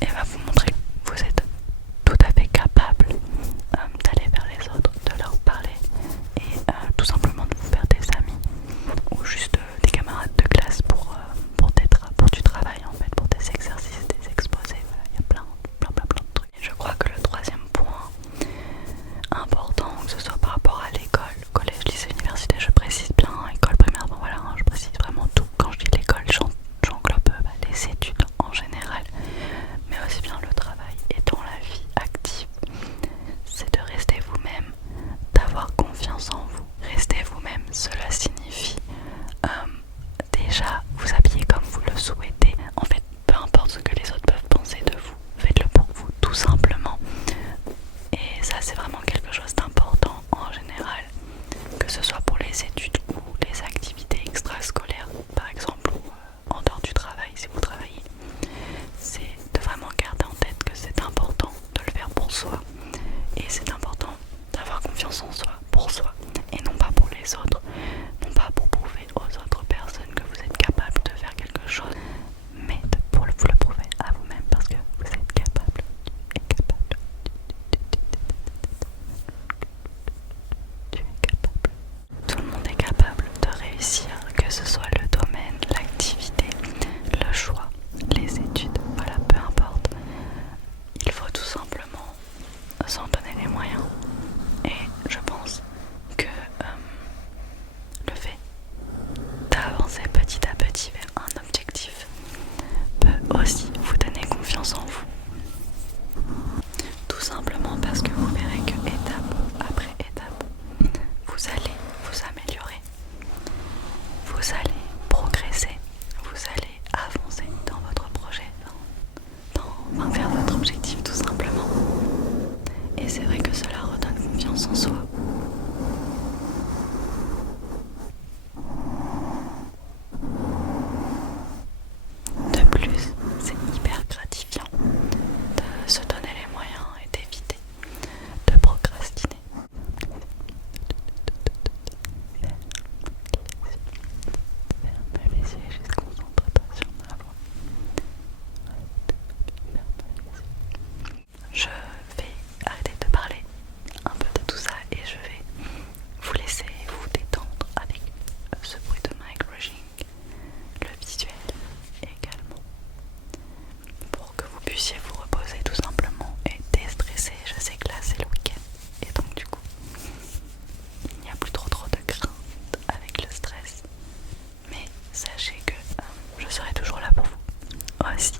et va vous montrer que vous êtes tout à fait capable d'aller vers les autres, de leur parler et tout simplement de vous faire des amis ou juste des camarades de classe pour du travail en fait, pour des exercices, des exposés, voilà, il y a plein de trucs. Et je crois que le troisième point important, que ce soit par rapport à l'école, collège, lycée, université, je précise bien, école primaire, bon voilà, je précise vraiment tout. Quand je dis l'école, j'englobe les études en général, mais aussi bien le travail et dans la vie active. C'est de rester vous-même, d'avoir confiance en vous. Restez vous-même, cela signifie déjà vous habiller comme vous le souhaitez. En fait, peu importe ce que les autres peuvent penser de vous, faites-le pour vous tout simplement. Et ça c'est vraiment quelque chose d'important en général, que ce soit pour les études ou les activités extrascolaires par exemple, ou en dehors du travail si vous travaillez. C'est de vraiment garder en tête que c'est important de le faire pour soi. Et c'est important d'avoir confiance en soi, pour soi, et non pas pour les autres, non pas pour prouver aux autres personnes que vous êtes capable de faire quelque chose, mais pour vous le prouver à vous-même parce que vous êtes capable et capable. Tu es capable. Tout le monde est capable de réussir, que ce soit le domaine, l'activité, le choix, les études, voilà, peu importe. Il faut tout simplement s'en donner les moyens. Et je pense que le fait d'avancer petit à petit vers un objectif peut aussi vous donner confiance en vous. Tout simplement parce que vous verrez que étape après étape, vous allez vous améliorer, vous allez progresser, vous allez avancer dans votre projet, vers votre objectif tout simplement. Et c'est vrai que cela redonne confiance en soi. De plus, c'est hyper gratifiant de se donner les moyens et d'éviter de procrastiner. Ferme les yeux, juste concentre-toi sur ma voix. Je vais arrêter de parler un peu de tout ça et je vais vous laisser vous détendre avec ce bruit de mic brushing, le visuel également, pour que vous puissiez vous reposer tout simplement et déstresser. Je sais que là c'est le week-end et donc du coup il n'y a plus trop de crainte avec le stress, mais sachez que je serai toujours là pour vous aussi.